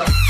ಹಿಂಗ್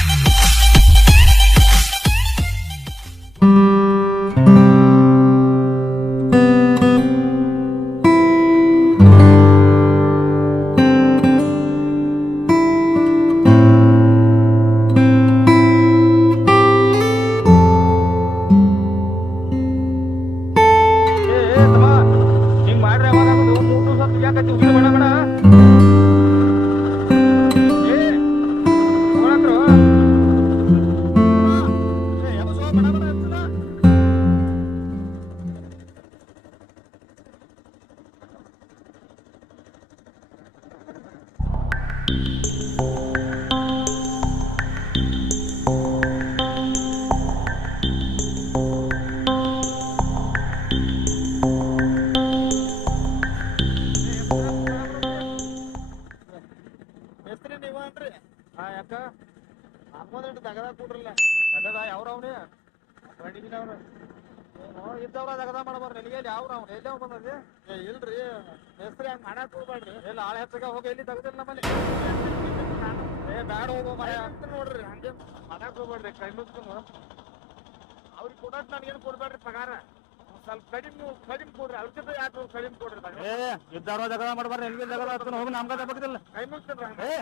ಮಾಡಕ್ ಹೋಗ್ಬೇಡ್ರಿ ಕೈ ಮುಗ್ದು ಅವ್ರಿಗೆ ಏನು ನನಗೇನು ಕೊಡ್ಬೇಡ್ರಿ ಪಗಾರ? ಸ್ವಲ್ಪ ಕಡಿಮೆ ಕಡಿಮೆ ಕೊಡ್ರಿ. ಅವ್ರ ಯಾಕೆ ಕಡಿಮೆ ಕೊಡ್ರಿ ಏ ಜಗಳ ಎಲ್ಲಿ ಜಗಳ ಹೋಗಿ ನಮ್ಗ ಕೈ ಏ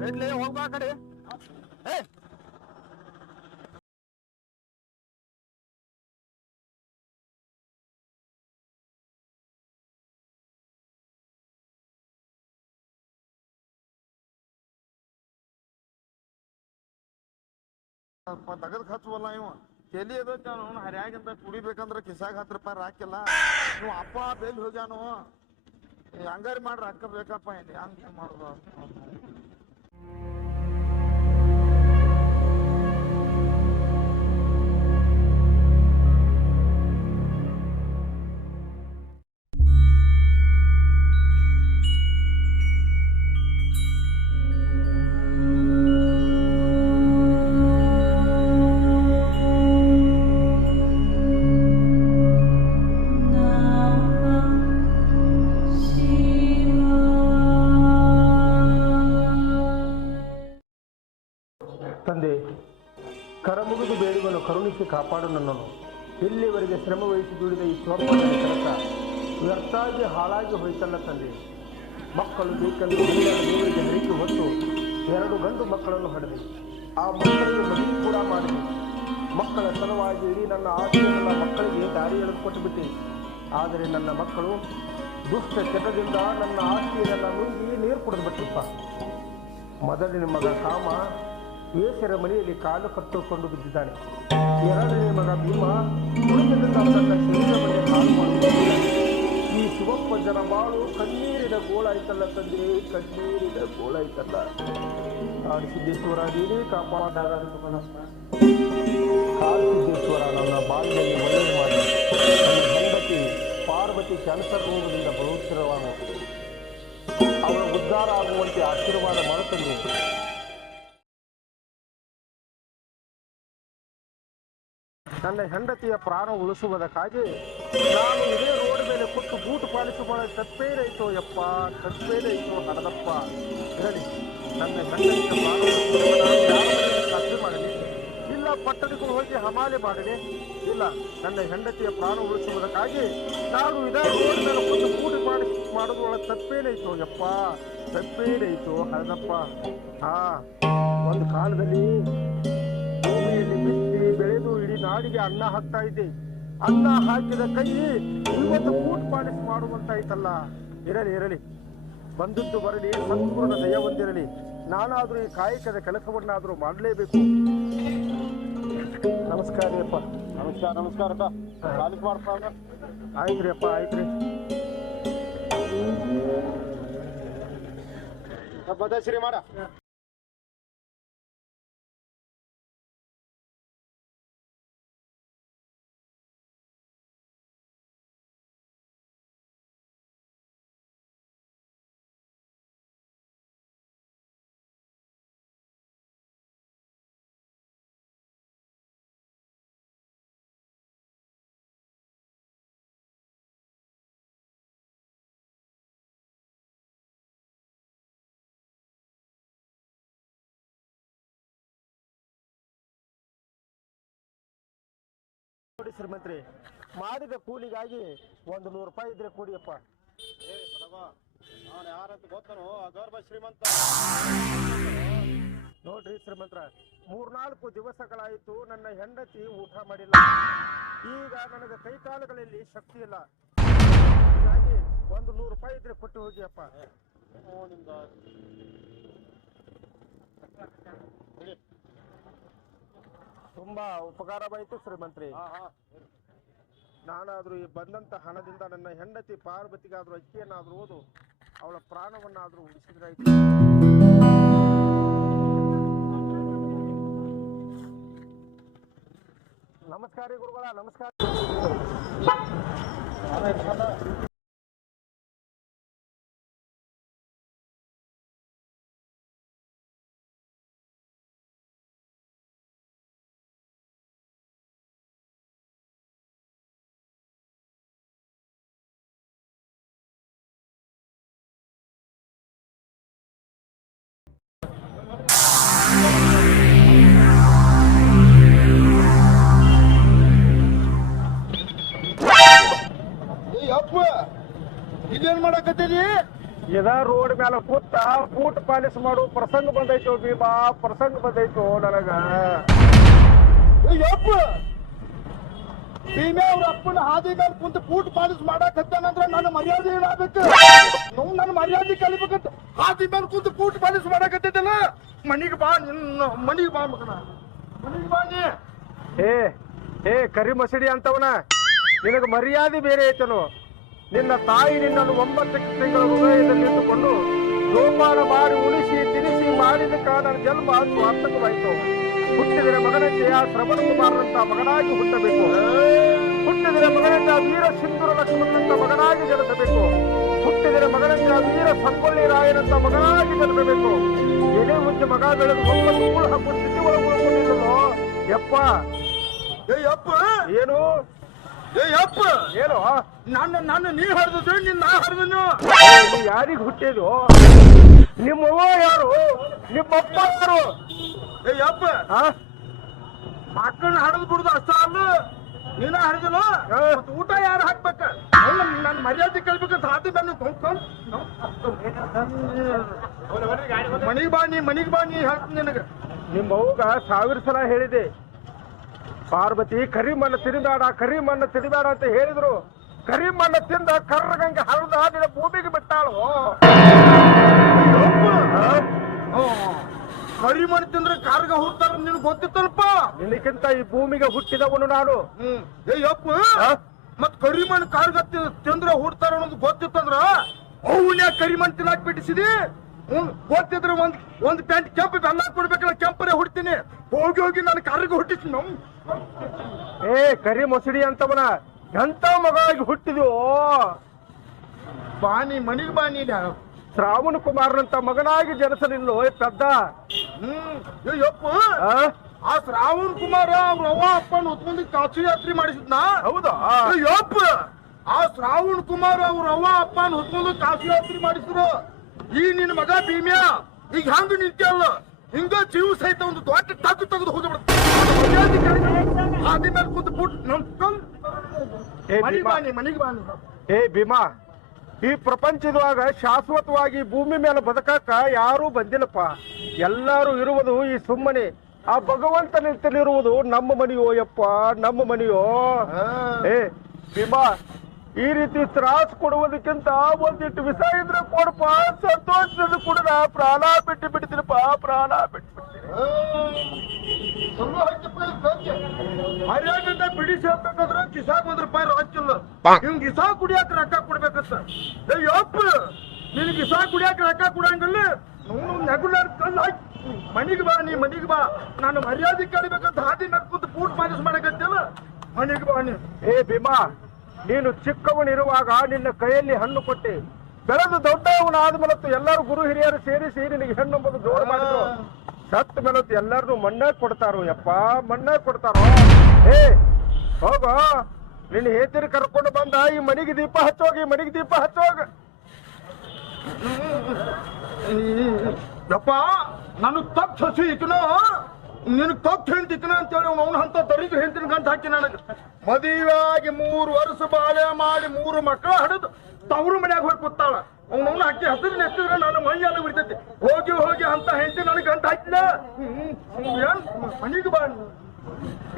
ಹೇಳಿದ್ ಎಲ್ಲಿ ಹೋಗ್ಬಾ ಆ ಕಡೆ. ತಗದ್ ಹಚ್ಚುವಲ್ಲ ಇವ. ಎಲ್ಲಿ ಅದ ಅವನು ಹರ್ಯಾಗಿಂದ ಕುಡಿಬೇಕಂದ್ರ ಕಿಸಾಗ ಹತ್ತು ರೂಪಾಯಿ ರಾಕಿಲ್ಲ ನೀವು ಅಪ್ಪ ಬೆಲ್ ಹೋಗ್ಯಾನು. ಹಂಗಾರಿ ಮಾಡ್ರಿ, ಅಕ್ಕ ಬೇಕಪ್ಪ ಹಂಗೆ ಮಾಡುದು. ವ್ಯರ್ಥಾಗಿ ಹಾಳಾಗಿ ಹೋಯ್ತಲ್ಲ ತಂದೆ. ಮಕ್ಕಳು ಬೇಕೆಂದು ದೇವರ ದೇವರಿಗೆ ಹರಿಕೆ ಹೊತ್ತು ಎರಡು ಗಂಡು ಮಕ್ಕಳನ್ನು ಹಡೆದೆ. ಆ ಮಕ್ಕಳಿಗೆ ಮದುವೆ ಕೂಡ ಮಾಡಿದೆ. ಮಕ್ಕಳ ಸಲುವಾಗಿ ಇಡೀ ನನ್ನ ಆಸ್ತಿಯನ್ನೆಲ್ಲ ಮಕ್ಕಳಿಗೆ ದಾರಿ ಎಳೆದುಕೊಟ್ಟು ಬಿಟ್ಟೆ. ಆದರೆ ನನ್ನ ಮಕ್ಕಳು ದುಷ್ಟ ಚಟದಿಂದ ನನ್ನ ಆಸ್ತಿಯನ್ನೆಲ್ಲ ನುಂಗಿ ನೀರು ಕುಡಿದು ಬಿಟ್ಟಿಪ್ಪ ಮೊದಲಿನ ಮಗ ಕಾಮ ವೇಷರ ಮನೆಯಲ್ಲಿ ಕಾಲು ಕಟ್ಟಿಕೊಂಡು ಬಿದ್ದಿದ್ದಾನೆ. ಎರಡನೇ ಮಗ ಭೀಮ ಕುಡಿತದಿಂದ ತನ್ನ ಮೇಲೆ ಕಾಲು ಮಾಡಿಕೊಂಡಿದ್ದಾನೆ. ಶಿವಪ್ಪ ಜನ ಬಾಳು ಕಣ್ಣೀರಿನ ಗೋಳಾಯ್ತಲ್ಲ ತಂದೆ, ಕಣ್ಣೀರಿನ ಗೋಳಾಯ್ತಲ್ಲ ಕಾಡು ಸಿದ್ದೇಶ್ವರ, ನೀನೇ ಕಾಪಾಡಾರ ಕಾಡು ಸಿದ್ದೇಶ್ವರ, ನನ್ನ ಬಾಲ್ಯದಲ್ಲಿ ಒಳ್ಳೆಯ ಮಾಡಿ. ಹೆಂಡತಿ ಪಾರ್ವತಿ ಕ್ಯಾನ್ಸರ್ ರೋಗದಿಂದ ಬರುತ್ತಿರುವಾಗ ಅವರ ಉದ್ಧಾರ ಆಗುವಂತೆ ಆಶೀರ್ವಾದ ಮಾಡುತ್ತಂದೆ ನನ್ನ ಹೆಂಡತಿಯ ಪ್ರಾಣ ಉಳಿಸುವುದಕ್ಕಾಗಿ ನಾನು ಇದೇ ರೋಡ್ ಮೇಲೆ ಕೊಟ್ಟು ಬೂಟು ಪಾಲಿಸಿ ಮಾಡೋ ತಪ್ಪೇನಾಯ್ತು ಯಪ್ಪ ತಪ್ಪೇನಾಯ್ತು ಹಣದಪ್ಪ. ಇರಲಿ ನನ್ನ ಹೆಂಡತಿಯ ಪ್ರಾಣ ಮಾಡಲಿ? ಇಲ್ಲ, ಪಟ್ಟಣಕ್ಕೂ ಹೋಗಿ ಹಮಾಲೆ ಮಾಡಲಿ ಇಲ್ಲ ನನ್ನ ಹೆಂಡತಿಯ ಪ್ರಾಣ ಉಳಿಸುವುದಕ್ಕಾಗಿ ನಾನು ಇದೇ ರೋಡ್ ಮೇಲೆ ಕೊಟ್ಟು ಬೂಟು ಪಾಲಿಸಿ ಮಾಡೋದ್ರೊಳಗೆ ತಪ್ಪೇನೈತೋ ಯಪ್ಪ ತಪ್ಪೇನೈತೋ ಹಣದಪ್ಪ. ಹಾ, ಒಂದು ಕಾಲದಲ್ಲಿ ಭೂಮಿಯಲ್ಲಿ ಬಿತ್ತಿ ಬೆಳೆದು ಇಡೀ ನಾಡಿಗೆ ಅನ್ನ ಹಾಕ್ತಾ ಇದೆ. ಅನ್ನ ಹಾಕಿದ ಕೈ ಇವತ್ತು ಬೂಟ್ ಪಾಲಿಸ್ ಮಾಡುವಂತಾಯ್ತಲ್ಲ ಇರಲಿ ಇರಲಿ. ಬಂದದ್ದು ಬರಲಿ ಸಂಪೂರ್ಣ ದಯ ಹೊಂದಿರಲಿ ನಾನಾದ್ರೂ ಈ ಕಾಯಕದ ಕೆಲಸವನ್ನಾದರೂ ಮಾಡಲೇಬೇಕು. ನಮಸ್ಕಾರ ಅಪ್ಪ. ನಮಸ್ಕಾರ ನಮಸ್ಕಾರ ಆಯ್ತು ಆಯ್ತ್ರಿ ಅಪ್ಪ ಆಯ್ತ್ರಿ ಶ್ರೀ ಮಾಡ. ನೋಡಿ ಶ್ರೀಮಂತ್ರಿ ಮಾಡಿದ ಕೂಲಿಗಾಗಿ ಒಂದು ನೂರು ರೂಪಾಯಿ ಇದ್ರೆ ಕೊಡಿಯಪ್ಪ. ನೋಡ್ರಿ ಶ್ರೀಮಂತ್ರ ಮೂರ್ನಾಲ್ಕು ದಿವಸಗಳಾಯಿತು ನನ್ನ ಹೆಂಡತಿ ಊಟ ಮಾಡಿಲ್ಲ. ಈಗ ನನಗೆ ಕೈಕಾಲುಗಳಲ್ಲಿ ಶಕ್ತಿ ಇಲ್ಲ. ಹೀಗಾಗಿ ಒಂದು ನೂರು ರೂಪಾಯಿ ಇದ್ರೆ ಕೊಟ್ಟು ಹೋಗಿಯಪ್ಪ. ನಿಮ್ದ ತುಂಬಾ ಉಪಕಾರವಾಯಿತು ಶ್ರೀಮಂತ್ರಿ. ನಾನಾದರೂ ಈ ಬಂದಂತ ಹಣದಿಂದ ನನ್ನ ಹೆಂಡತಿ ಪಾರ್ವತಿಗಾದ್ರೂ ಅಕ್ಕಿಯನ್ನಾದ್ರೂ ಓದು ಅವಳ ಪ್ರಾಣವನ್ನಾದರೂ ಉಳಿಸಿದ್ರಾಯ್ತು ನಮಸ್ಕಾರ ಗುರುಗಳ ನಮಸ್ಕಾರ. ಇದೇನ್ ಮಾಡಕತ್ತೀರಿ ಇದ ರೋಡ್ ಮೇಲೆ ಕೂತ ಬೂಟ್ ಪಾಲಿಸ್ ಮಾಡು ಪ್ರಸಂಗ ಬಂದೈತು ಬೀಬಾ ಪ್ರಸಂಗ ಬಂದೈತು ನನಗ. ಅಪ್ಪ ಭೀಮೆ ಅವ್ರ ಅಪ್ಪನ ಹಾದಿ ಮೇಲೆ ಕುಂತ ಬೂಟ್ ಪಾಲಿಸ್ ಮಾಡಕತ್ತಾನಂದ್ರ ನನ್ನ ಮರ್ಯಾದೆ ಏನಾಗತ್ತೆ? ನಾವು ನನ್ನ ಮರ್ಯಾದೆ ಕಲಿಬೇಕಂತ ಹಾದಿ ಮೇಲೆ ಕುಂತ ಬೂಟ್ ಪಾಲಿಸ್ ಮಾಡಕತ್ತಿದ್ದಲ್ಲ ಮನಿಗೆ ಬಾ ನಿನ್ನ ಮನಿಗೆ ಬಾ ಮಗನ. ಮನಿಗೆ ಬಾ ನೀ. ಏ ಏ ಕರಿ ಮಸಡಿ ಅಂತವನ. ನಿನಗ ಮರ್ಯಾದೆ ಬೇರೆ ಐತನು. ನಿನ್ನ ತಾಯಿ ನಿನ್ನನ್ನು ಒಂಬತ್ತು ತಿಂಗಳ ಹೃದಯದಲ್ಲಿ ಇಟ್ಟುಕೊಂಡು ಜೋಪಾನ ಮಾಡಿ ಉಳಿಸಿ ತಿನಿಸಿ ಮಾಡಿದ ಕಾರಣ ಜನ್ಮ ಸ್ವಾರ್ಥಕವಾಯಿತು ಹುಟ್ಟಿದರೆ ಮಗನಂತೆ ಆ ಶ್ರವಣ ಕುಮಾರನಂತ ಮಗನಾಗಿ ಹುಟ್ಟಬೇಕು. ಹುಟ್ಟಿದರೆ ಮಗನಂತ ವೀರ ಸಿಂಧುರ ಲಕ್ಷ್ಮಣನಂತ ಮಗನಾಗಿ ಜನಿಸಬೇಕು. ಹುಟ್ಟಿದರೆ ಮಗನಂತ ವೀರ ಸಂಗೊಳ್ಳಿ ರಾಯನಂತ ಮಗನಾಗಿ ಜನಿಸಬೇಕು. ಎಲೆ ಮುಂಚೆ ಮಗ ಬೆಳೆದು ಒಂಬತ್ತು ಕೂಳು ಹಾಕೊಂಡು ಸ್ಥಿತಿ ಒಳಗೆ ಉಳ್ಕೊಂಡಿದ್ದಲ್ಲೋ ಯಪ್ಪ ಏನು? ಅಪ್ಪ ಏನು? ನನ್ನ ನನ್ನ ನೀ ಹರಿದ್ರು ನಿನ್ನ ನಾ ಹರಿದನು ನೀ ಯಾರಿಗ್ ಹುಟ್ಟಿದು ನಿಮ್ಮವ್ವ ಯಾರು? ನಿಮ್ಮಪ್ಪ ಯಾರು? ಏ ಅಪ್ಪ? ಮಕ್ಕಳನ್ನ ಹರಿದು ಬಿಡುದು ಅಷ್ಟ ಅಲ್ಲ. ನೀನ ಹರಿದನು. ಊಟ ಯಾರು ಹಾಕ್ಬೇಕ? ನನ್ನ ಮರ್ಯಾದೆ ಕೇಳ್ಬೇಕಂತ ಹಾದಿ ಬಂದು ಮನಿಗ್ ಬಾ ನೀ ಮನಿಗ್ ಬಾ ನೀ ಹೇಳ್ತೀನಿ ನಿನಗ. ನಿಮ್ಮವ್ಗ ಸಾವಿರ ಸಲ ಹೇಳಿದೆ ಪಾರ್ವತಿ ಕರಿ ಮಣ್ಣು ತಿರುಗಾಡ ಕರಿ ಮಣ್ಣು ಅಂತ ಹೇಳಿದ್ರು. ಕರಿ ಮಣ್ಣು ತಿಂದ ಕರ್ರಗಂಗೆ ಹರಿದ ನಿನ್ನ ಭೂಮಿಗೆ ಬಿಟ್ಟಾಳು? ಕರಿ ಮಣ್ಣು ತಿಂದ್ರೆ ಕಾರ್ಗ ಹುಡ್ತಾರ ನಿನ್ ಗೊತ್ತಿತ್ತಲ್ಪ ನಿನಕ್ಕಿಂತ ಈ ಭೂಮಿಗೆ ಹುಟ್ಟಿದವನು ನಾನು. ಹ್ಮ್. ಅಪ್ಪ ಕರಿ ಮತ್ ಕರಿಮಣ್ ಕಾರ್ಗ ತಿಂದ್ರೆ ಹುಡ್ತಾರ ಅನ್ನೋದು ಗೊತ್ತಿತ್ತಂದ್ರ? ಅವನ್ಯಾ ಮಣ್ಣು ತಿನ್ನಾಕ್ ಬಿಟ್ಟಿಸಿದಿ? ಗೊತ್ತಿದ್ರ ಒಂದ್ ಒಂದ್ ಪ್ಯಾಂಟ್ ಕೆಂಪು ಬೆಲ್ಲ ಕೊಡ್ಬೇಕಲ್ಲ ಕೆಂಪನೇ ಹುಡ್ತೀನಿ. ಹೋಗಿ ಹೋಗಿ ನಾನು ಕರ್ಗ ಹುಟ್ಟಿಸಿ ನಮ್ ಏ ಕರಿ ಮೊಸಡಿ ಅಂತವನ ಎಂತ ಮಗಾಗಿ ಹುಟ್ಟಿದ್ಯೋ? ಬಾನಿ ಮನಿಗ್ ಬಾನಿ ಶ್ರಾವಣ ಕುಮಾರನಂತ ಮಗನಾಗಿ ಜನಸಲಿಲ್ಲ ಪೆದ್ದ? ಹ್ಮ್ ಏ ಆ? ಆ ಶ್ರಾವಣ್ ಕುಮಾರ ಅವ್ರ ಅವ್ವ ಅಪ್ಪನ ಹೊತ್ಕೊಂಡು ಕಾಶಿ ಯಾತ್ರೆ ಮಾಡಿಸಿದ್ನಾ? ಹೌದಾ? ಯಪ್ಪ. ಆ ಶ್ರಾವಣ್ ಕುಮಾರ್ ಅವ್ರ ಅವ್ವ ಅಪ್ಪನ ಹೊತ್ಕೊಂಡು ಕಾಶಿ ಯಾತ್ರೆ ಮಾಡಿಸಿದ್ರು. ಈ ನಿನ್ನ ಮಗ ಭೀಮ್ಯಾ ಈಗ ಹಂಗ ನಿಂತಲ್ಲ ಹಿಂಗ ಜೀವ ಸಹಿತ ಒಂದು ದೊಡ್ಡ ಟಕ್ ತೆಗೆದು ಹೋದ ಹಾದಿ ಮೇಲೆ ಕೂತು ಬಿಟ್ ಏ ಮನಿಗ್ ಭೀಮಾ, ಬಾನಿ ಮನಿಗ್ ಬಾನಿ ಏ ಭೀಮಾ ಈ ಪ್ರಪಂಚದೊಳಗ ಶಾಶ್ವತವಾಗಿ ಭೂಮಿ ಮೇಲೆ ಬದುಕಾಕ ಯಾರೂ ಬಂದಿಲ್ಲಪ್ಪ. ಎಲ್ಲಾರು ಇರುವುದು ಈ ಸುಮ್ಮನೆ. ಆ ಭಗವಂತ ನಿಂತಲ್ಲಿರುವುದು ನಮ್ಮ ಮನೆಯೋ ಯಪ್ಪ ನಮ್ಮ ಮನೆಯೋ? ಏ ಭೀಮಾ ಈ ರೀತಿ ತ್ರಾಸ ಕೊಡುವುದಕ್ಕಿಂತ ಒಂದಿಟ್ಟು ವಿಷ ಇದ್ರೆ ಕೊಡಪ್ಪ. ಸಂತೋಷದಿಂದ ಕುಡಿದ ಪ್ರಾಣ ಬಿಟ್ಟು ಬಿಡ್ತೀನಪ್ಪ ಪ್ರಾಣ ಬಿಟ್ಟು ಬಿಡ್ತೀನಿ. ಹರಿಯಾಣದಿಂದ ಬಿಡಿಸಿ ಹಾಕ್ಬೇಕಾದ್ರ ಕಿಸಾಕ್ ಒಂದ್ ರೂಪಾಯಿ ರೊಕ್ಕಿಲ್ಲ ನಿಮ್ಗೆ ಗಿಸಾ ಕುಡಿಯಾಕ ರೊಕ್ಕ ಕೊಡ್ಬೇಕಂತ ಅಯ್ಯಪ್ಪ ಯಪ್ಪ. ನಿನ್ ಗಿಸಾ ಕುಡಿಯಾಕ ರೊಕ್ಕ ಕೊಡಂಗಿಲ್ಲ. ನೋಡು ನೆಗುಲರ್ ಕಲ್ಲು ಹಾಕಿ. ಮನಿಗೆ ಬಾ ನೀ ಮನಿಗೆ ಬಾ. ನಾನು ಮರ್ಯಾದೆ ಕಡಿಬೇಕಂತ ಹಾದಿ ಪೂರ್ಣ ಪೂಟ್ ಮಾಲಿಸ್ ಮಾಡಕತ್ತಿಲ್ಲ. ಮನಿಗೆ ಬಾ ನೀ ಏ ಭೀಮಾ ನೀನು ಚಿಕ್ಕವನಿರುವಾಗ ನಿನ್ನ ಕೈಯಲ್ಲಿ ಹಣ್ಣು ಕೊಟ್ಟಿ ಬೆಳೆದು ದೊಡ್ಡವನಾದ ಮೇಲತ್ತು ಎಲ್ಲರೂ ಗುರು ಹಿರಿಯರು ಸೇರಿಸಿ ನಿನಗೆ ಹೆಣ್ಣು ಎಂಬುದು ಜೋರು ಮಾಡಿದ್ರು. ಸತ್ತ ಮೇಲತ್ತು ಎಲ್ಲರೂ ಮಣ್ಣಾಗ ಕೊಡ್ತಾರೋ ಯಪ್ಪ ಮಣ್ಣಾಗ ಕೊಡ್ತಾರೋ? ಏ ಹೋಗೋ. ನಿನ್ನ ಹೇತಿರಿ ಕರ್ಕೊಂಡು ಬಂದ ಈ ಮನೆಗೆ ದೀಪ ಹಚ್ಚೋಗ ಈ ಮನೆಗೆ ದೀಪ ಹಚ್ಚೋಗ. ಯಪ್ಪ ನಾನು ತಪ್ಪು ಹಸಿ ನಿನ್ ತಪ್ಪು ಹೆಂಡ್ತಿಕ್ಕನ ಅಂತೇಳಿ ಅವ್ನು ಹಂತ ದರಿದ್ರ ಹೆಂಡತಿನ ಗಂಟ ಹಾಕಿ ನನಗೆ. ಮದುವೆಯಾಗಿ ಮೂರು ವರ್ಷ ಬಾಳೆ ಮಾಡಿ ಮೂರು ಮಕ್ಕಳ ಹಡಿದು ತವರು ಮನ್ಯಾಗ ಹೋಗಿ ಕೂತಾಳ. ಅವ್ನವ್ನು ಹಾಕಿ ಹಸಿರು ನೆತ್ತಿದ್ರೆ ನಾನು ಎಲ್ಲ ಬಿಡ್ತೈತಿ. ಹೋಗಿ ಹೋಗಿ ಅಂತ ಹೆಂಡತಿ ನನಗೆ ಗಂಟ ಹಾಕಿಲ್ಲ. ಹ್ಮ್ ಏನ್? ಮನೆಗೆ ಬಾ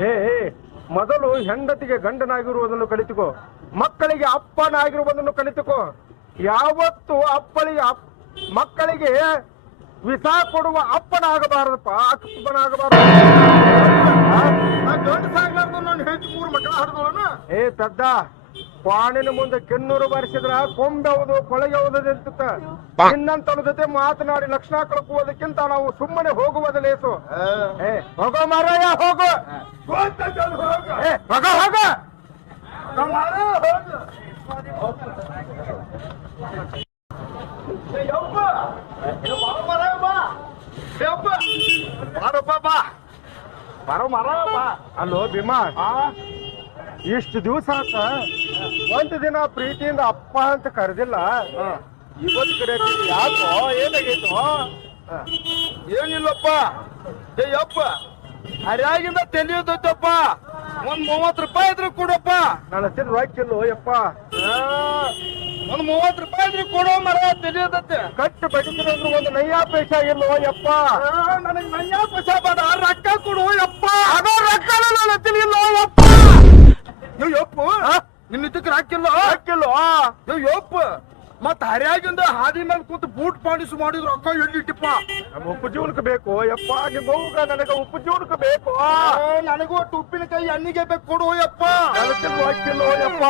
ಏ, ಮೊದಲು ಹೆಂಡತಿಗೆ ಗಂಡನಾಗಿರುವುದನ್ನು ಕಲಿತುಕೋ. ಮಕ್ಕಳಿಗೆ ಅಪ್ಪನಾಗಿರುವುದನ್ನು ಕಲಿತುಕೋ. ಯಾವತ್ತು ಅಪ್ಪಳಿಗೆ ಅಪ್- ಮಕ್ಕಳಿಗೆ ವಿಷ ಕೊಡುವ ಅಪ್ಪನಾಗಬಾರದಪ್ಪ ಅಕ್ಕಪ್ಪನಾಗಬಾರದು ಗಂಡ ನನ್ನ ಹೆಂಡತಿ ಮೂರು ಮಕ್ಕಳ ಏ ಪೆದ್ದ ಪಾಣಿನ ಮುಂದೆ ಕೆನ್ನೂರು ಬಾರಿಸಿದ್ರ ಕೊಂಬೆವುದು ಕೊಳೆಯುವುದು ಇನ್ನಂತ ಜೊತೆ ಮಾತನಾಡಿ ಲಕ್ಷಣ ಕಳ್ಕುವುದಕ್ಕಿಂತ ನಾವು ಸುಮ್ಮನೆ ಹೋಗುವುದು ಲೇಸು. ಹೋಗೋ ಮಾರಾಯ ಹೋಗ ಹೋಗ ಬಾರಪ್ಪ ಬಾ ಬಾರೋ ಮಾರೋ ಬಾ. ಅಲ್ಲೋ ಭೀಮಾ. ಇಷ್ಟು ದಿವಸ ಆತ. ಒಂದು ದಿನ ಪ್ರೀತಿಯಿಂದ ಅಪ್ಪ ಅಂತ ಕರೆದಿಲ್ಲ. ಇವತ್ತು ಕಡೆ ಯಾಕೋ? ಏನಾಗೈತೋ? ಏನಿಲ್ಲಪ್ಪ. ಏ ಯಪ್ಪ. ತೆಲಿಯೋದಪ್ಪ ಒಂದ್ ಮೂವತ್ ರೂಪಾಯಿ ಇದ್ರೆ ಕೊಡಪ್ಪ. ನನ್ನ ಹತ್ತಿರ ರೊಕ್ಕಿಲ್ಲೋ ಯಪ್ಪ. ಒಂದ್ ಮೂವತ್ ರೂಪಾಯಿ ಅಂದ್ರೆ ಕೊಡೋ ಮರ ತಿಳಿಯದತ್ತೆ ಕಟ್ಟು ಅಂದ್ರೆ ಒಂದು ನಯ್ಯಾ ಪೈಸೆ ಇಲ್ವೋ ಯಪ್ಪ. ನನಗೆ ನಯ್ಯ ಪೈಸಾ ಬೇಡ ರೊಕ್ಕ ಕೊಡು ಯಪ್ಪ. ಅದೋ ರೊಕ್ಕ ನಾನು ತಿಳಿಯಿಲ್ಲ ಯಪ್ಪ. ನೀವು ಯಪ್ಪ. ನಿನ್ನ ಇದಕ್ಕೆ ರಾಕಿಲ್ಲ ಹಾಕಿಲ್ಲ ಏ ಯಪ್ಪ. ಮತ್ ಹರಿಯಾಗಿಂದ ಹಾದಿ ಮೇಲೆ ಕೂತು ಬೂಟ್ ಪಾಡಿಸು ಮಾಡಿದ್ರು ರೊಕ್ಕ ಎಲ್ಲಿಟ್ಟಿಪ್ಪ ನಮ್ಮ ಉಪ್ಪು ಜೀವನಕ್ಕೆ ಬೇಕು ಯಪ್ಪ. ನಿಮ್ ಹೋಗ ನನಗೆ ಉಪ್ಪು ಜೀವನಕ್ಕೆ ಬೇಕು. ನನಗೂ ಒಟ್ಟು ಉಪ್ಪಿನಕಾಯಿ ಎಣ್ಣಿಗೆ ಬೇಕು ಕೊಡು ಯಪ್ಪ. ಅದಕ್ಕೆ ರೊಕ್ಕಿಲ್ಲೋ ಯಪ್ಪ?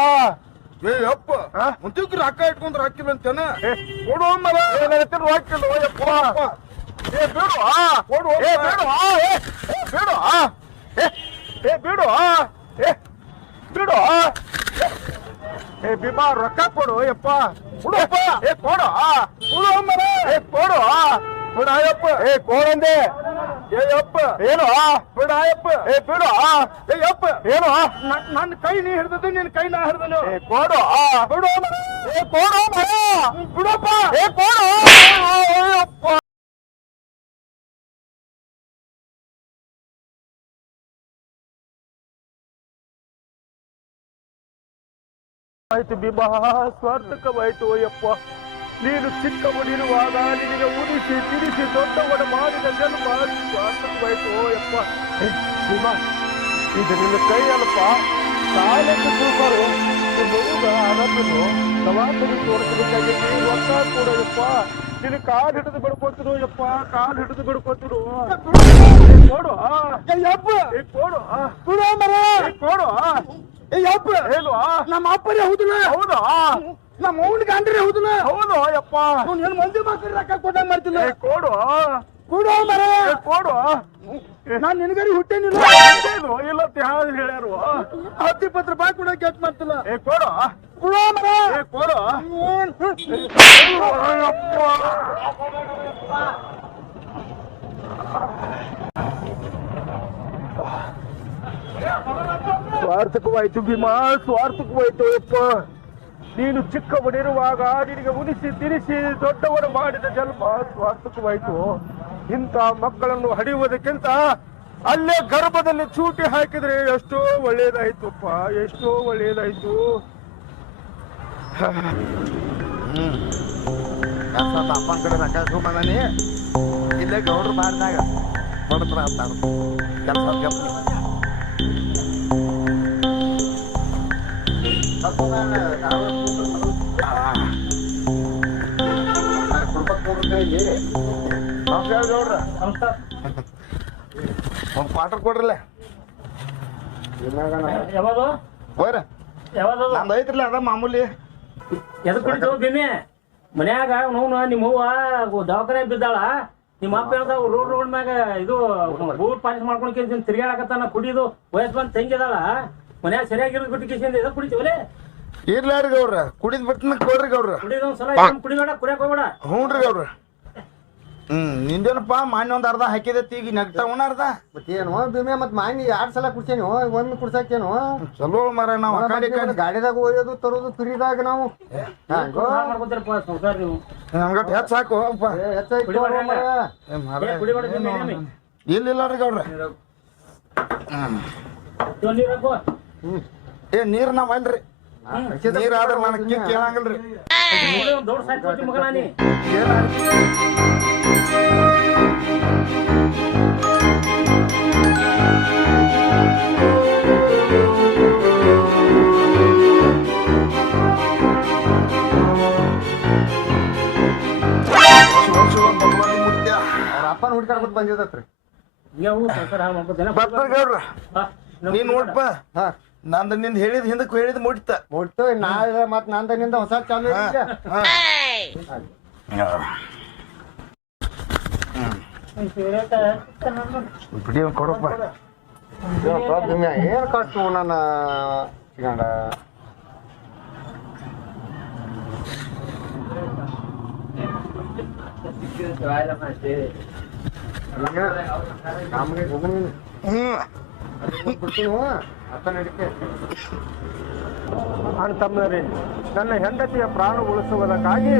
ಏ ಯಪ್ಪ ಆ? ಮುಂಚೆಕ್ ರೊಕ್ಕ ಇಟ್ಕೊಂಡ್ರೆ ಹಾಕಿಲ್ಲ ಅಂತೇನ ಏ, ಕೊಡು ಮರ ಹತ್ತಿರ ರೊಕ್ಕಿಲ್ಲೋ ಏ ಬಿಡು. ಕೊಡು ಏ ಬೇಡು. ಏ ಬಿಡು. ಏ ಏ ಬಿಡು. ಏ ಬಿಡು. ಏ ಭೀಮಾ ರೊಕ್ಕ ಕೊಡು ಯಪ್ಪ ಕೊಡಪ್ಪ ಏ ಕೊಡು. ಕೊಡು ಮರ ಏ ಕೊಡು ಆ. ಬಿಡಾಯಪ್ಪ ಏ ಕೊಡಂದೆ ಏ ಯಪ್ಪ ಏನು? ಬಿಡಾಯಪ್ಪ ಏ ಬಿಡು ಆ. ಏ ಯಪ್ಪ ಏನು? ನನ್ನ ಕೈ ನೀ ಹಿಡ್ದದ್ದು ನಿನ್ನ ಕೈ ನಾ ಹಿಡಿದನು ಏ ಕೊಡು. ಬಿಡು ಏ ಕೊಡು ಬಿಡಪ್ಪ ಏ ಕೊಡು ಏ ಯಪ್ಪ ಆಯ್ತು ಬಿಂಬ ಸ್ವಾರ್ಥಕವಾಯ್ತು ಅಯ್ಯಪ್ಪ. ನೀನು ಚಿಕ್ಕ ಮುಡಿರುವಾಗ ನಿನಗೆ ಉದಿಸಿ ತಿರಿಸಿ ದೊಡ್ಡವನ ಮಾಡಿದ ಜನ್ಮ. ಸ್ವಾರ್ಥಕವಾಯ್ತು ಅಯ್ಯಪ್ಪ ಯಪ್ಪ ಇದು ನಿನ್ನ ಕೈ ಅಲ್ಪ ಕಾಲಕ್ಕೆ ತಿಳ್ಬಾರು ನಿಮ್ಮ ಅನಂತನು ಸವಾಸರಿ ತೋರಿಸಬೇಕಾಗಿತ್ತು ಕೂಡ ಕೊಡಯ್ಯಪ್ಪ ನಿನ್ನ ಕಾಲು ಹಿಡಿದು ಬಿಡ್ಕೊತಿರು ಯಪ್ಪ ಕಾಲು ಹಿಡಿದು ಬಿಡ್ಕೊತಿರು. ಕೊಡು ಯಪ್ಪ. ಕೊಡು ಮರ ಕೊಡು ಯಪ್ಪ. ಆ. ನಮ್ಮ ಅಪ್ಪರೇ ಹೌದು ಹೌದಾ ನಮ್ಮ ಅವನ ಗಂಡ್ರೆ ಹೌದನ ಹೌದು ಯಪ್ಪ ಅವ್ನು ಏನ್ ಮಂದಿ ಮಕ್ಕಳು ರೊಕ್ಕ ಕೊಟ್ಟಂಗ್ ಮಾಡ್ತಿಲ್ಲ ಏ, ಕೊಡು. ಬಿಡು ಮರ ಏ, ಕೊಡು. ನಾನ್ ನಿನಗರಿ ಹುಟ್ಟೇನಿಲ್ಲ ಏನು ಇಲ್ಲ ಯಾರು ಹೇಳ್ಯಾರು? ಹತ್ತು ಇಪ್ಪತ್ತು ರೂಪಾಯಿ ಕೂಡ ಕೆಟ್ ಮಾಡ್ತಿಲ್ಲ. ಏ ಕೊಡು. ಕೊಡು ಮರ ಏ ಕೊಡು. ಸ್ವಾರ್ಥಕವಾಯ್ತು ಭೀಮಾ ಸ್ವಾರ್ಥಕವಾಯ್ತು ಯಪ್ಪ ನೀನು ಚಿಕ್ಕವನಿರುವಾಗ ನಿನಗೆ ಉಣಿಸಿ, ತಿನಿಸಿ, ದೊಡ್ಡವರು ಮಾಡಿದ ಜನ್ಮ ಸ್ವಾರ್ಥಕವಾಯಿತು. ಇಂಥ ಮಕ್ಕಳನ್ನು ಹಡಿಯುವುದಕ್ಕಿಂತ ಅಲ್ಲೇ ಗರ್ಭದಲ್ಲಿ ಚೂಟಿ ಹಾಕಿದ್ರೆ ಎಷ್ಟೋ ಒಳ್ಳೇದಾಯ್ತುಪ್ಪ, ಎಷ್ಟೋ ಒಳ್ಳೇದಾಯ್ತು. ಇಲ್ಲೇ ಗೌಡ್ರು ಮಾಡಿದಾಗ ಬಡತ್ರ ಅಂತ ಕೆಲಸ ನಮಸ್ಕಾರ ಗೌಡ್ರ ಒಂದ್ ಕ್ವಾರ್ಟರ್ ಕೊಡ್ರಲ್ಲ. ಯಾವಾಗ ಹೋಯ್ರ. ಯಾವಾಗ ನಂದು ಐತ್ರಲ್ಲ ಅದ ಮಾಮೂಲಿ. ಎದಕ್ಕೆ ಕುಡಿತು ಬಿಮ್ಮೆ ಮನ್ಯಾಗ ನೋವು ನಿಮ್ಮ ಹೂವ ದವಾಖಾನೆ ಬಿದ್ದಾಳ. ನಿಮ್ಮ ಅಪ್ಪ ಹೇಳ್ದ ರೋಡ್ ರೋಡ್ ಮ್ಯಾಗ ಇದು ಬೂಟ್ ಪಾಲಿಸ್ ಮಾಡ್ಕೊಂಡು ತಿರ್ಗಾಡಕತ್ತಾನ ಕುಡಿದು ವಯಸ್ಸು ಬಂದು ತಂಗಿದಾಳ. ಮನ್ಯಾಗ ಸರಿಯಾಗಿರೋದು ಬಿಟ್ಟು ಕೇಸಿಂದ ಎದಕ್ ಕುಡಿತೀವಲೆ ಇರ್ಲಾರಿ ಗೌಡ್ರ ಕುಡಿದ್ ಬಿಟ್ಟು ಕೊಡ್ರಿ ಗೌರ ಕುಡಿದ ಒಂದ್ಸಲ ಕುಡಿಬೇಡ ಕುಡಿಯಕ್ ಹೋಗ್ಬೇಡ. ಹ್ಞೂನ್ರಿ ಗೌರ ಹ್ಮ್ ನಿಂದೇನಪ್ಪ ಮಾನ್ಯ ಒಂದ್ ಅರ್ಧ ಹಾಕಿದೈತಿ ಈಗ ನೆಗ್ತಾವನ ಅರ್ಧ? ಮತ್ತೇನು ಭೀಮೆ ಮತ್ ಮಾನಿ ಎರಡ್ ಸಲ ಕುಡ್ಸೇನು ಒಮ್ಮೆ ಕುಡ್ಸಾಕೇನು? ಚಲೋ ಮರ ನಾವು ಆ ಕಡೆ ಈ ಕಡೆ ಗಾಡಿದಾಗ ಒಯ್ಯೋದು ತರೋದು ಫ್ರೀದಾಗ ನಾವು. ಹಂಗೋ ಹಾಳ್ ಮಾಡ್ಕೊತೀರಪ್ಪ ಸಂಸಾರ ನೀವು? ನಮ್ಗಟ್ ಹೆಚ್ಚ್ ಸಾಕು ಅಪ್ಪ ಹೆಚ್ಚಾಯ್ತು ಕುಡಿಬೇಡ ಏ ಮಾರ್ರೆ, ಏ, ಕುಡಿಬೇಡ ಬಿಮ್ಮೆ, ಏನೇ? ಇಲ್ಲ ಇಲ್ಲ ರೀ ಗೌಡ್ರ. ತಗೊಂಡ್ ನೀರ್ ಹಾಕು. ಏ ನೀರ್ ನಾವ್ ಅಲ್ರಿ ನೀರ್ ಆದ್ರ ನನ್ ಕಿಕ್ ಕೇಳಂಗಿಲ್ರಿ. ದೊಡ್ಡ ಸಾಯ್ತು ಹೋಗ್ತಿ ಮಗನ ನೀ. ಅಪ್ಪನ ಹುಡ್ಕಾಡ್ಬಿಟ್ಟು ಬರ್ತಾರ ಗೌಡ್ರ. ನೀನ್ ನೋಡ್ಪ. ಹಾ. ನಂದು ನಿಂದ ಹೇಳಿದ ಹಿಂದಕ್ ಹೇಳಿದ್ ಮುಟ್ತ. ಮುಟ್ಟು ನಾಳೆ ಮತ್ ನಂದನಿಂದ ಹೊಸ ಚಾಲು. ಹಾ. ಬಿಡಿ ಅವ್ನ್ ಕೊಡಪ್ಪ. ಏನ್ ಕಟ್ಟು ನನ್ನ ಸಿಗಂಡ ನಮ್ಗೆ ಹ್ಮ್. ಬಿಡ್ತೀನಿ ತಮ್ಮರೇ, ನನ್ನ ಹೆಂಡತಿಯ ಪ್ರಾಣ ಉಳಿಸುವುದಕ್ಕಾಗಿ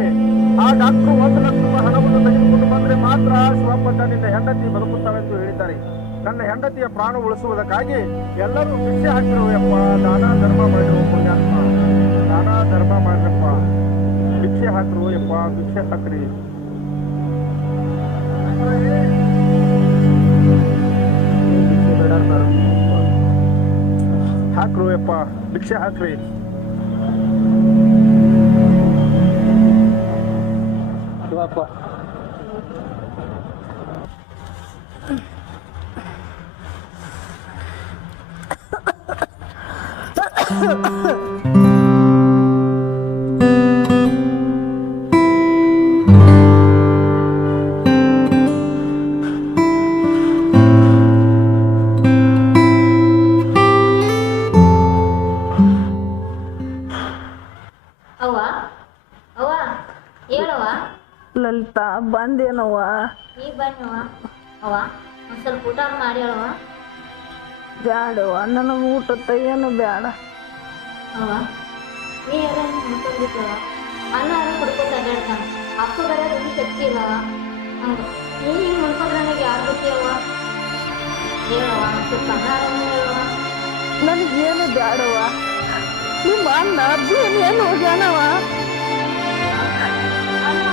ಆ ಡಾಕ್ಟರ್ ಒಂದು ಲಕ್ಷ ಹಣವನ್ನು ತೆಗೆದುಕೊಂಡು ಬಂದ್ರೆ ಮಾತ್ರ ಶಿವಪ್ಪಟ್ಟ ನಿನ್ನ ಹೆಂಡತಿ ಬದುಕುತ್ತಾಳೆಂದು ಹೇಳಿದ್ದಾರೆ. ನನ್ನ ಹೆಂಡತಿಯ ಪ್ರಾಣ ಉಳಿಸುವುದಕ್ಕಾಗಿ ಎಲ್ಲರೂ ಭಿಕ್ಷೆ ಹಾಕಿರುವ ಯಪ್ಪ ದಾನ ಧರ್ಮ ಮಾಡಿರುವ ಪುಣ್ಯಾತ್ಮ ದಾನ ಧರ್ಮ ಮಾಡ್ರಪ್ಪ. ಭಿಕ್ಷೆ ಹಾಕಿರುವ ಯಪ್ಪ, ಭಿಕ್ಷೆ ಹಾಕ್ರಿ. ಹಾಕ್ರು ಯಪ್ಪ ಭಿಕ್ಷೆ ಹಾಕ್ರಿ ಶಿವಪ್ಪ ಅವ್ವ ನನಗೇನು ಬ್ಯಾಡವ್ವ? ನಿಮ್ಮ ಅರ್ಜುನ್ ಏನು ಹೋಗ್ಯಾನವ? ಅನ್ನ.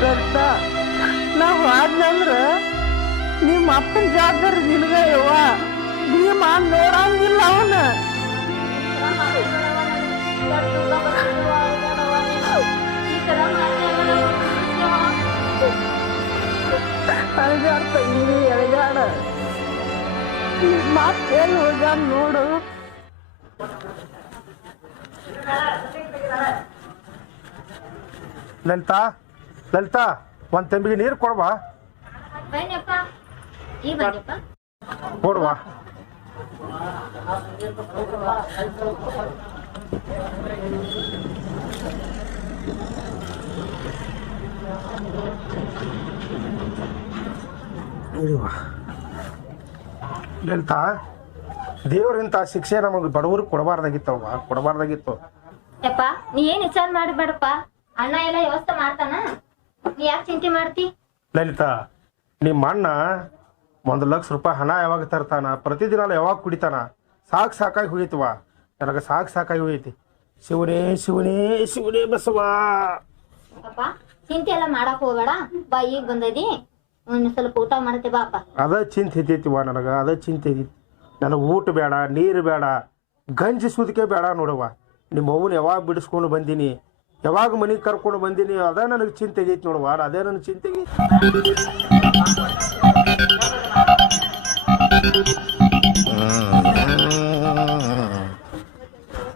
ಲಲಿತಾ ನಾವು ಆದ್ನಂದ್ರ ನಿಮ್ಮ ಅಪ್ಪನ ಜವಾಬ್ದಾರಿ ನಿನಗ ಯವ್ವ ಭೀಮ ನೋಡಂಗಿಲ್ಲ ಅವನ. ಈ ಥರ ಅವ್ವ. ಅಳಗಾಡ ಹೋಗ್ಯಾನ ನೋಡು ಲಲಿತಾ ಲಲಿತಾ ಒಂದ್ ತೆಂಬಿಗೆ ನೀರು ಕೊಡ್ವಾ ಕೊಡವಾ ಈ ಬನ್ನಿಯಪ್ಪ ದೇವ್ರಿಂತ ದೇವರಿಂತ ಶಿಕ್ಷೆ ನಮಗೆ ಬಡವರು ಕೊಡಬಾರ್ದಾಗಿತ್ತವ್ವ ಕೊಡಬಾರ್ದಾಗಿತ್ತು. ಯಪ್ಪ ನೀ ಏನ್ ವಿಚಾರ ಮಾಡಬೇಡಪ್ಪ? ಅಣ್ಣ ಎಲ್ಲ ವ್ಯವಸ್ಥೆ ಮಾಡ್ತಾನ? ನೀ ಯಾಕೆ ಚಿಂತೆ ಮಾಡ್ತಿ? ಲಲಿತಾ ನಿಮ್ಮ ಅಣ್ಣ ಒಂದು ಲಕ್ಷ ರೂಪಾಯಿ ಹಣ ಯಾವಾಗ ತರ್ತಾನ? ಪ್ರತಿದಿನ ಯಾವಾಗ ಕುಡಿತಾನ? ಸಾಕು ಸಾಕಾಗಿ ಹೋಗೈತಿವ ನನಗೆ ಸಾಕು ಸಾಕಾಗಿ ಹೋಗೈತಿ. ಶಿವನೇ ಶಿವನೇ ಶಿವನೇ ಬಸವ. ಅಪ್ಪ ಚಿಂತೆ ಎಲ್ಲ ಮಾಡಕ್ ಹೋಗಬೇಡ. ಬಾ ಈಗ ಬಂದದಿ ಒಂದ್ ಸ್ವಲ್ಪ ಊಟ ಮಾಡುತ್ತೆ ಬಾಪ ಅದ ಚಿಂತೆ ಇದ್ದೈತಿವ ನನಗೆ ಅದ ಚಿಂತೆ ಐತಿ ನನಗೆ ಊಟ ಬೇಡ ನೀರು ಬೇಡ ಗಂಜಿ ಸುದಕ್ಕೆ ಬೇಡ ನೋಡವ್ವ. ನಿಮ್ಮ ಅವ್ವನ ಯಾವಾಗ ಬಿಡಿಸ್ಕೊಂಡು ಬಂದೀನಿ ಯಾವಾಗ ಮನೆಗೆ ಕರ್ಕೊಂಡು ಬಂದೀನಿ ಅದ ನನಗೆ ಚಿಂತೆ ಆಗೈತಿ ನೋಡವ್ವ ಅದೇ ನನಗೆ ಚಿಂತೆ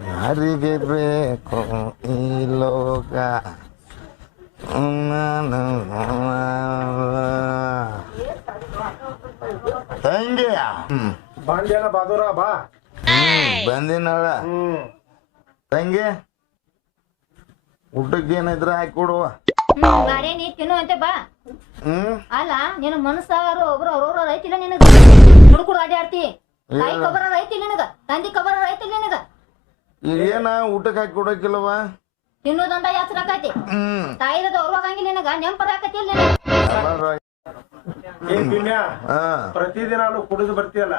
ಯಾರಿಗೆ ಬೇಕು ಈ ಲೋಕ. ತಂಗಿಯ? ಹ್ಮ್. ಬಾದೂರ ಬಾ. ಬಂದಿನಳ ಹ್ಮ್. ತಂಗಿ ಊಟಕ್ಕೆ ಏನಿದ್ರ ಹಾಕಿ ಕೊಡುವ. ಹ್ಮ್ ಬಾರೆ ನೀ ತಿನ್ನು ಅಂತೆ ಬಾ. ಹ್ಮ್. ಅಲ್ಲ ನೀನು ಮನಸ್ಸಾರು ಒಬ್ರು ಅವ್ರವ್ರ ರೈತಿಲ್ಲ ನಿನಗ. ಹುಡುಕುಡು ಅಡ್ಯಾಡ್ತಿ. ತಾಯಿ ಕಬರ ರೈತಿಲ್ಲ ನಿನಗ. ತಂದಿ ಕಬರ ರೈತಿಲ್ಲ ನಿನಗ. ಈಗ ಏನ ಊಟಕ್ಕೆ ಹಾಕಿ ಕೊಡಕಿಲ್ಲವ ತಿನ್ನೋದಂದ ಯಾತ್ರ ಆಕತಿ ಹ್ಮ್ ತಾಯಿದ ಅವ್ರು ನಿನಗ ಅಲ್ಲ ಹಾ. ಪ್ರತಿದಿನ ಕುಡಿದು ಬರ್ತೀಯಲ್ಲ?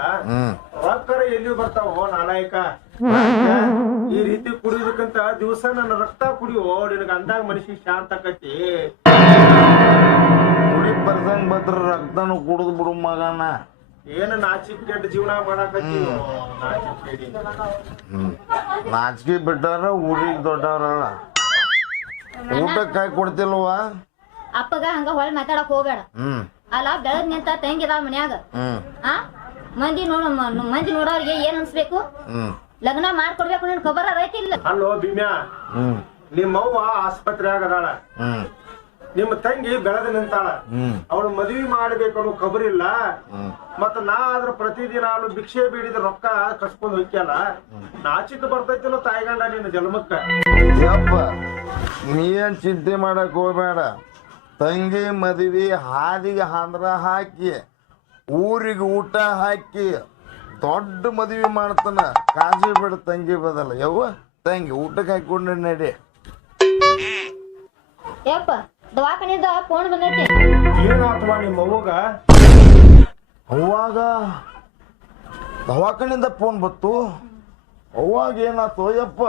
ರೊಕ್ಕರ ಎಲ್ಲಿ ಬರ್ತಾವ ನಾಲಾಯಕ? ಈ ರೀತಿ ಕುಡಿಯೋದಕ್ಕಂತ ದಿವಸ ನನ್ನ ರಕ್ತ ಕುಡಿಯೋ ನಿನಗ ಅಂದಾಗ ಮನಸ್ಸಿಗೆ ಶಾಂತ ಆಕತಿ. ಕುಡಿ ಬರ್ದಂಗ್ ಬದ್ರ ರಕ್ತನು ಕುಡಿದು ಬಿಡು ಮಗನ. ಏನ ನಾಚಿಕ್ ಕೆಟ್ಟ ಜೀವನ ಮಾಡಾಕತ್ತಿ? ನಾಚಿಕೆ ಬಿಟ್ಟಾರ ಊರಿಗೆ ದೊಡ್ಡವ್ರಲ್ಲ. ಊಟಕ್ಕೆ ಕೊಡ್ತಿಲ್ವ ಕೊಡ್ತಿಲ್ವಾ? ಅಪ್ಪಗ ಹಂಗ ಹೊಳ್ ಮಾತಾಡಕ್ ಹೋಗ್ಬೇಡ. ಹ್ಮ್. ಅಲ್ಲ ಬೆಳದ್ ನಿಂತ ತಂಗಿದಾಳ ಮನ್ಯಾಗ. ಹ್ಮ್. ಆ? ಮಂದಿ ನೋಡ ಮಂದಿ ನೋಡೋರಿಗೆ ಏನ್ ಅನ್ಸ್ಬೇಕು? ಹ್ಮ್. ಲಗ್ನ ಮಾಡ್ಕೊಡ್ಬೇಕು ನಿನ್ ಖಬರ ರೈತಿಲ್ಲ ಅಲ್ಲೋ ಭೀಮ್ಯಾ ಹ್ಮ್. ನಿಮ್ಮವ್ವ ಆಸ್ಪತ್ರೆ ಆಗದಾಳ ಹ್ಮ್. ನಿಮ್ಮ ತಂಗಿ ಬೆಳೆದ ನಿಂತಾಳ. ಅವಳು ಮದುವೆ ಮಾಡ್ಬೇಕು ಅನ್ನೋ ಖಬರಿಲ್ಲ ಇಲ್ಲ ಮತ್ತ ನಾ ಆದ್ರ ಪ್ರತಿದಿನ ಅವಳು ಭಿಕ್ಷೆ ಬೀಡಿದ ರೊಕ್ಕ ಕಸ್ಕೊಂಡ್ ಹೋಗ್ಯಲ್ಲ ನಾಚಿಕ್ ಬರ್ತೈತಿಲ್ಲ ತಾಯಿಗಂಡ ನಿನ್ನ ಜನ್ಮಕ್ಕ. ಯಪ್ಪ ನೀ ಏನ್ ಚಿಂತೆ ಮಾಡಕ್ ಹೋಗ್ಬೇಡ. ತಂಗಿ ಮದುವೆ ಹಾದಿಗೆ ಹಂದ್ರ ಹಾಕಿ ಊರಿಗೆ ಊಟ ಹಾಕಿ ದೊಡ್ಡ ಮದುವೆ ಮಾಡ್ತಾನ. ಕಾಜಿ ಬಿಡ ತಂಗಿ ಬದಲ. ಯವ್ವ ತಂಗಿ ಊಟಕ್ಕೆ ಹಾಕೊಂಡು ನಡಿ. ಯಪ್ಪ ದವಾಖಾನಿದ ಫೋನ್ ಬಂದೈತಿ. ಏನಾಯ್ತು ನಿಮ್ಮ ಅವ್ವಗ? ಅವಾಗ ದವಾಖಾನಿಂದ ಫೋನ್ ಬತ್ತು ಅವಾಗ ಏನಾಯ್ತು? ಯಪ್ಪ